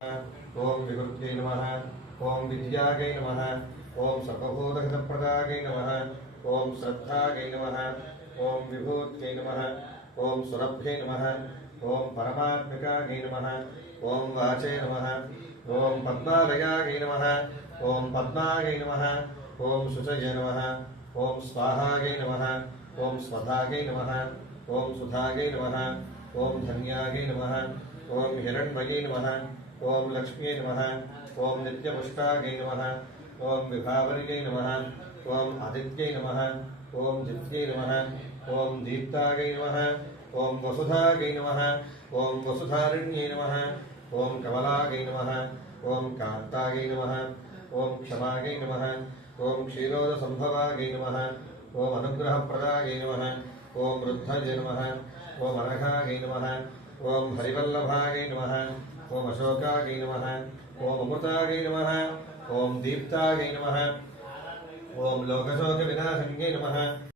ओम विभक्त नम ओं विद्याग नम ओं सकबोधहितप्रदाग नम ओम श्रद्धाग नम ओम विभूत नम ओम सुरभ्ये नम ओम परमात्मिकाग नम ओम वाचे नम ओम पद्मालयाग नम ओम पद्माग नम ओम शुचये नम ओम स्वाहाग नम ओम स्वधागे नम ओम सुधागे नम ओम धन्यागे नम ओम हिरण्मयी नम ओं लक्ष्मी नम ओं निपुष्पाई नम ओं विभावर्य नम ओं आदित्य नम ओं दित्य नम ओं दीप्ताय नम ओं वसुधाय नम ओं वसुधारिण्ये नम ओं कमलाय नम ओं कांताय नम ओं क्षमाय नम ओं क्षीरोदसंभवाय नम ओम अनुग्रहप्रदाय नम ओं वृद्धजे नम ओम अनघाय नम ఓం హరివల్లభాగై నమ. ఓం అశోకాగై నమ. ఓం అమృతాగై నమ. ఓం దీప్తాగై నమ. ఓం లోకశోక వినాశంగై నమ.